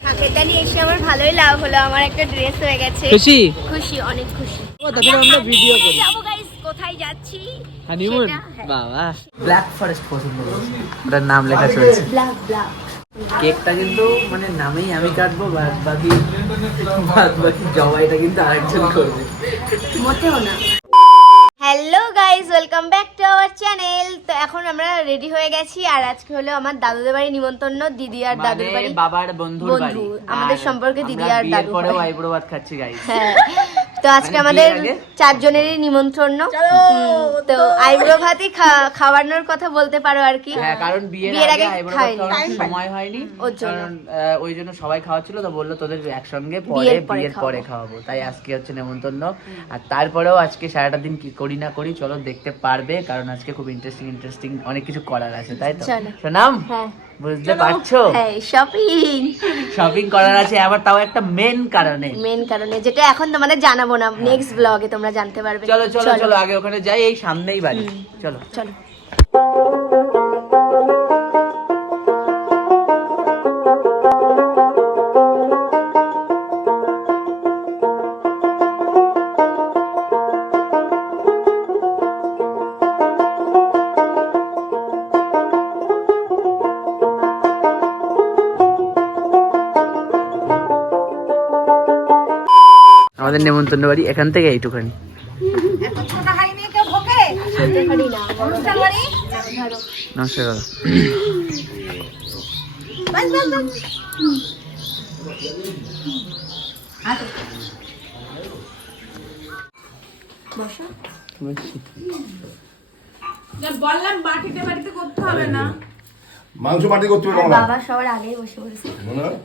ঠাকুর জানি এসে আমার ভালোই লাভ হলো। আমার একটা ড্রেস হয়ে গেছে। খুশি? খুশি অনেক খুশি। তারপরে আমরা ভিডিও করি। যাব গাইস কোথায় যাচ্ছি? হানিমুন। বাবা। ব্ল্যাক ফরেস্ট পছন্দ করেছি ওটার নাম লেখা চলছে ব্লাক ব্লাক কেকটা কিন্তু মানে নামেই আমি কাটবো বাদ বাকি বাদ বাকি জবাইটা কিন্তু আরেকজন করবে। মোটেও না। Hello guys welcome back to our channel তো এখন আমরা রেডি হয়ে গেছি আর আজকে হলো আমার দাদুদের বাড়ি নিমন্ত্রণ দিদি আর দাদুর মানে বাড়ি। বাবার বন্ধু বন্ধু, আমাদের সম্পর্কে দিদি আর দাদু পরেও ভাই বড় ভাত খাচ্ছি গাইজ হ্যাঁ। তো আজকে মানে আমাদের চারজনেরই নিমন্ত্রণ। তো আইব্রো ভাতই খাওয়ানোর কথা বলতে পারো আর কি। হ্যাঁ কারণ বিয়ের আগে ভাত খাইনি। সময় হয়নি। ওর জন্য। ওই জন্য সবাই খাওয়াচ্ছিল তো বলল তোদের একসঙ্গে পরে বিয়ের পরে খাওয়াবো। তাই আজকে হচ্ছে নেমন্তন্ন। আর তারপরেও আজকে সারাটা দিন কি করি না করি চলো দেখতে পারবে কারণ আজকে খুব ইন্টারেস্টিং ইন্টারেস্টিং অনেক কিছু করার আছে তাই তো। শোনাম হ্যাঁ। বুঝতে পারছ? হ্যাঁ শপিং শপিং করার আছে আবার তাও একটা মেন কারণে। মেন কারণে যেটা এখন তোমাদের জানাব না নেক্সট ব্লগে তোমরা জানতে পারবে। চলো চলো চলো। আগে ওখানে যাই এই সামনেই বাড়ি। চলো। চলো। নেমন্তন্ন বাড়ি এখান থেকে এইটুখানি। নমস্কার মাংস বাটি করতে হবে বাবা বাবা সবার আগেই বসে পড়েছে। হয়?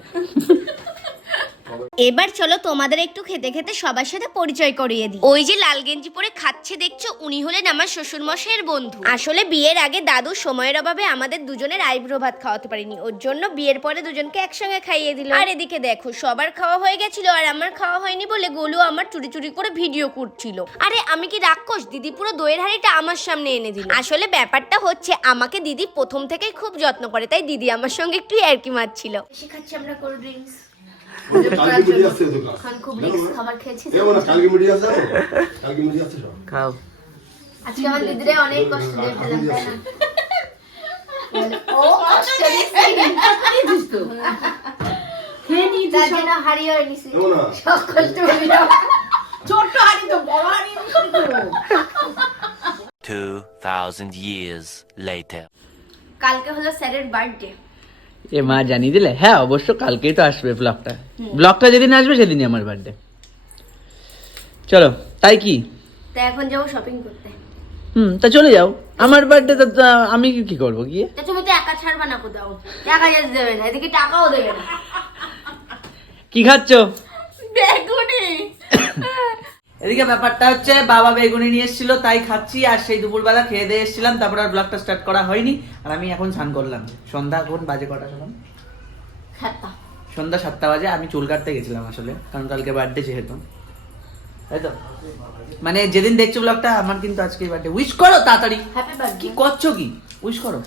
এবার চলো তোমাদের একটু খেতে খেতে সবার সাথে পরিচয় করিয়ে দিই। ওই যে লাল গেঞ্জি পরে খাচ্ছে দেখছ, উনি হলেন আমার শ্বশুর মশাইয়ের বন্ধু। আসলে বিয়ের আগে দাদু সময়ের অভাবে আমাদের দুজনের আইব্রো ভাত খাওয়াতে পারিনি। ওর জন্য বিয়ের পরে দুজনকে একসঙ্গে খাইয়ে দিল। আর এদিকে দেখো, সবার খাওয়া হয়ে গেছিল আর আমার খাওয়া হয়নি বলে গোলু আমার চুরি চুরি করে ভিডিও করছিল। আরে, আমি কি রাক্ষস? দিদি পুরো দইয়ের হাঁড়িটা আমার সামনে এনে দিল। আসলে ব্যাপারটা হচ্ছে, আমাকে দিদি প্রথম থেকেই খুব যত্ন করে, তাই দিদি আমার সঙ্গে একটু ইয়ার্কি মারছিল। বেশি খাচ্ছি আমরা কোল্ড ড্রিঙ্কস। খাও। আজকে আমার দিদিরা অনেক কষ্ট দিয়ে ফেলাম তাই না? ও কষ্ট দিচ্ছি তার জন্য হারিয়ে নিছি। সব কষ্ট করি ছোট্ট হাড়ি তো বড় হাড়ি বিক্রি করো 2,000 years later. কালকে হলো স্যারের বার্থডে এ মা জানিয়ে দিলে হ্যাঁ অবশ্য কালকেই তো আসবে ব্লগটা। ব্লগটা যেদিন আসবে সেদিনই আমার বার্থডে চলো তাই কি? তা এখন যাব শপিং করতে। হুম তা চলে যাও। আমার বার্থডে তো আমি কি করব গিয়ে? তুমি তো একা ছাড়বা না কোথাও। একা যেতে দেবে না এদিকে টাকাও দেবে না। কি খাচ্ছো? বেগুনি। এদিকে ব্যাপারটা হচ্ছে বাবা বেগুনি নিয়ে এসেছিল তাই খাচ্ছি আর সেই দুপুরবেলা খেয়ে দিয়ে এসেছিলাম তারপর আর ব্লগটা স্টার্ট করা হয়নি আর আমি এখন স্নান করলাম। সন্ধ্যা কোন বাজে কটা সময় খাতা সন্ধ্যা সাতটা বাজে আমি চুল কাটতে গেছিলাম আসলে কারণ কালকে বার্থডে যেহেতু। তাই তো? মানে যেদিন দেখছ ব্লগটা আমার কিন্তু আজকে বার্থডে উইশ করো তাড়াতাড়ি। হ্যাপি কি করছ কি? উইশ করো।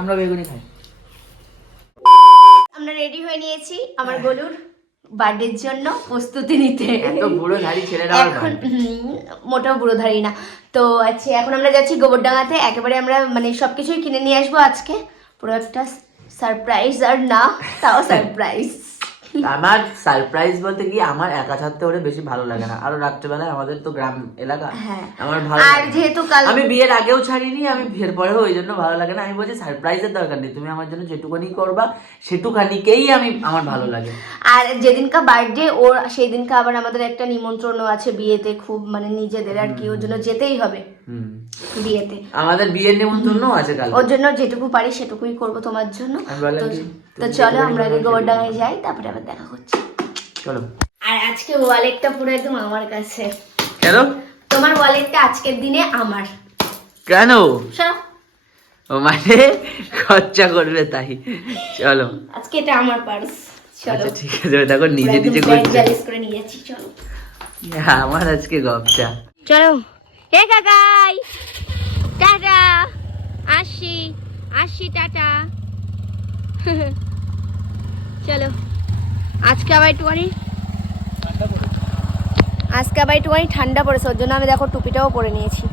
আমরা বেগুনি খাই। আমরা রেডি হয়ে নিয়েছি আমার গলুর। বার্থডের জন্য প্রস্তুতি নিতে। এত বুড়ো ছেলেরা এখন মোটাও বুড়োধারী বুড়ো ধারি না। তো আচ্ছা এখন আমরা যাচ্ছি গোবরডাঙ্গাতে। একেবারে আমরা মানে সবকিছুই কিনে নিয়ে আসব আজকে। পুরো একটা সারপ্রাইজ আর না তাও সারপ্রাইজ আমার সারপ্রাইজ বলতে কি আমার একা থাকতে ওরে বেশি ভালো লাগে না। আরও রাত্রেবেলায় আমাদের তো গ্রাম এলাকা হ্যাঁ। আমার ভালো আর যেহেতু কাল- আমি বিয়ের আগেও ছাড়িনি আমি বিয়ের পরেও ওই জন্য ভালো লাগে না। আমি বলছি সারপ্রাইজের দরকার নেই তুমি আমার জন্য যেটুকানি করবা সেটুকানিকেই আমি আমার ভালো লাগে। আর যেদিনকা বার্থডে ওর সেই দিনকা আবার আমাদের একটা নিমন্ত্রণও আছে বিয়েতে খুব মানে নিজেদের আর কি ওর জন্য যেতেই হবে। বিয়েতে। আমাদের বিয়ের নিমন্ত্রণ আছে কাল ওর জন্য যেটুকু পারি সেটুকুই করব তোমার জন্য। তো- চলো আমরা আগে গোবরডাঙ্গায় যাই তারপরে আবার দেখা হচ্ছে। চলো। আর আজকে ওয়ালেটটা পুরো একদম আমার কাছে। কেন? তোমার ওয়ালেটটা আজকের দিনে আমার। কেন? মানে খরচা করবে তাই। চলো। আজকে এটা আমার পার্স চলো। আচ্ছা ঠিক আছে দেখো নিজে নিজে একদম ব্যাগ করছে জ্যালিস করে নিয়ে যাচ্ছি চলো। আমার আজকে গপটা চলো। এ কাকাই টাটা আসি আসি টাটা। চলো আজকে আবার একটুখানি আজকে আবার একটুখানি ঠান্ডা পড়েছে ওর জন্য আমি দেখো টুপিটাও পরে নিয়েছি।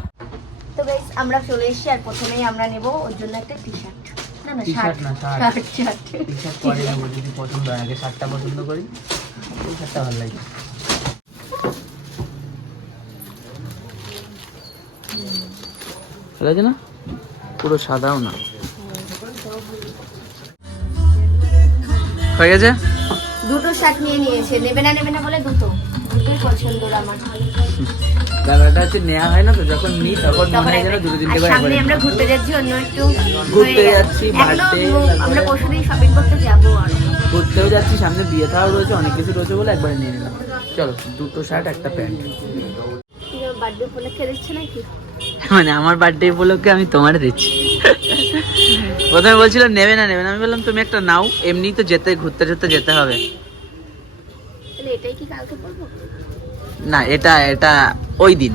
তো গাইস আমরা চলে এসেছি আর প্রথমেই আমরা নেব ওর জন্য একটা টি শার্ট না না শার্ট না শার্ট শার্ট টি শার্ট পরে নেব যদি পছন্দ হয় আগে শার্টটা পছন্দ করি। শার্টটা ভালো লাগে। ভালো আছে না পুরো সাদাও না। হয়ে গেছে? দুটো শার্ট নিয়ে নিয়েছে নেবে না নেবে না বলে দুটো। দুটোই পছন্দ আমার। ব্যাপারটা হচ্ছে নেওয়া হয় না তো যখন নিই তখন মনে হয় যেন দুটো তিনটে করে সামনে আমরা ঘুরতে যাচ্ছি অন্য একটু ঘুরতে যাচ্ছি, আমরা পরশুদিন শপিং করতে যাব আর। ঘুরতেও যাচ্ছি সামনে বিয়ে থাও রয়েছে অনেক কিছু রয়েছে বলে একবারে নিয়ে নিলাম। চলো দুটো শার্ট একটা প্যান্ট। বার্থডে উপলক্ষে দিচ্ছে নাকি? মানে আমার বার্থডে উপলক্ষে আমি তোমার দিচ্ছি। প্রথমে বলছিল নেবে না নেবে না। আমি বললাম তুমি একটা নাও এমনি তো যেতে ঘুরতে ঘুরতে যেতে হবে। না এটা এটা ওই দিন।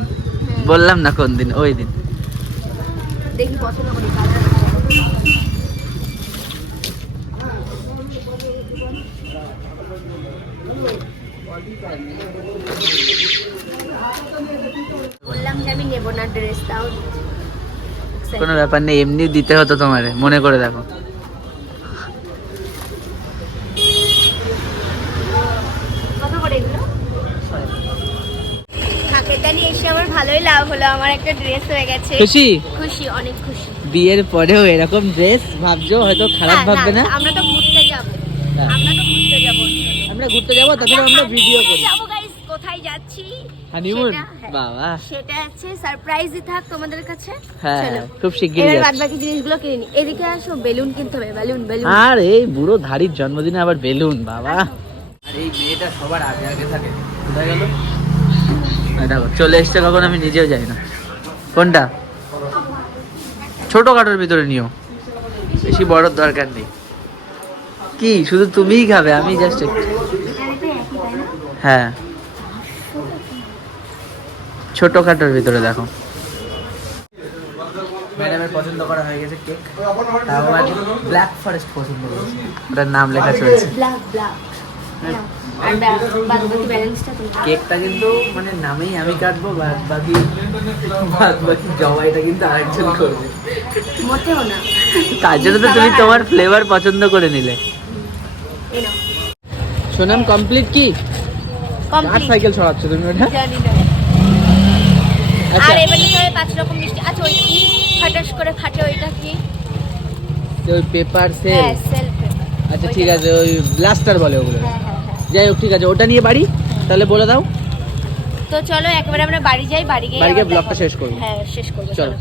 বললাম না কোন দিন ওই দিন। দেখি পছন্দ করি বললাম যে আমি নেব না ড্রেস তাও কোনো ব্যাপার নেই এমনি দিতে হতো তোমারে মনে করে দেখো। আমার ভালোই লাভ হলো আমার একটা ড্রেস হয়ে গেছে। খুশি? খুশি অনেক খুশি। বিয়ের পরেও এরকম ড্রেস ভাবছ হয়তো খারাপ হ্যাঁ, ভাববে না আমরা তো ঘুরতে যাব। হ্যাঁ। আমরা তো ঘুরতে যাব ঘুরতে যাব তারপরে আমরা ভিডিও করি। যাব গাইস কোথায় যাচ্ছি? হানিমুন হ্যাঁ। বাবা। সেটা আছে সারপ্রাইজই থাক তোমাদের কাছে। হ্যাঁ খুব শিগগিরই এবার বাদ বাকি জিনিসগুলো কিনে নি। এদিকে আসো বেলুন কিনতে হবে বেলুন বেলুন। আর এই বুড়ো ধাড়ির জন্মদিনে আবার বেলুন বাবা। আর এই মেয়েটা সবার আগে আগে থাকে। কোথায় গেল? দেখো চলে এসছে কখন আমি নিজেও যাই না। কোনটা? ছোট কাটোর ভিতরে নিও। বেশি বড় দরকার নেই। কি শুধু তুমিই খাবে আমি জাস্ট হ্যাঁ। ছোট কাটোর ভিতরে দেখো। ম্যাডামের পছন্দ করা হয়ে গেছে কেক। তাও আবার ব্ল্যাক ফরেস্ট পছন্দ করেছে। ওটার নাম লেখা চলছে। ব্ল্যাক ব্ল্যাক তোমার কেকটা কিন্তু মানে নামেই আমি কাটবো বাদ বাকি বাদ বাকি জবাইটা কিন্তু আরেকজন করবে। মোটেও না। তার জন্য তো তুমি তোমার ফ্লেভার পছন্দ করে নিলে। সোনাম কমপ্লিট কি? কমপ্লিট সাইকেল ছড়াচ্ছ তুমি ওটা? জানি না। আচ্ছা। আর এবার নিতে পাঁচ রকম মিষ্টি। আচ্ছা ওই কি ফাটাস করে ফাটে ওইটা কি? তো ওই পেপার সেল। হ্যাঁ আচ্ছা ঠিক আছে ওই ব্লাস্টার বলে ওগুলো। হ্যাঁ হ্যাঁ যাই হোক ঠিক আছে ওটা নিয়ে বাড়ি? তাহলে বলে দাও। তো চলো একবারে আমরা বাড়ি যাই বাড়ি গিয়ে বাড়ি গিয়ে ব্লগটা শেষ করব। হ্যাঁ শেষ করব চলো।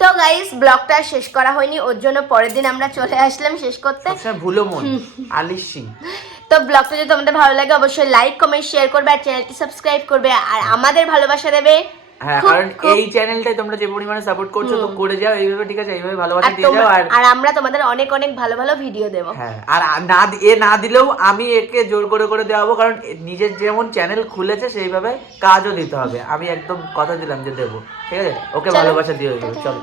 তো গাইস ব্লগটা শেষ করা হয়নি ওর জন্য পরের দিন আমরা চলে আসলাম শেষ করতে। সবসময় ভুলো মন আলিশ সিং। তো ব্লগটা যদি তোমাদের ভালো লাগে অবশ্যই লাইক কমেন্ট শেয়ার করবে আর চ্যানেলটি সাবস্ক্রাইব করবে আর আমাদের ভালোবাসা দেবে। হ্যাঁ খুব, কারণ এই চ্যানেলটাই তোমরা যে পরিমাণে সাপোর্ট করছ তো করে যাও এইভাবে ঠিক আছে এইভাবে ভালোবাসা আর দিয়ে যাও আর আর আমরা তোমাদের অনেক অনেক ভালো ভালো ভিডিও দেবো। হ্যাঁ আর না এ না দিলেও আমি একে জোর করে করে দেওয়াবো কারণ নিজের যেমন চ্যানেল খুলেছে সেইভাবে কাজও দিতে হবে। আমি একদম কথা দিলাম যে দেবো। ঠিক আছে? ওকে ভালোবাসা দিয়ে দেবো চলো।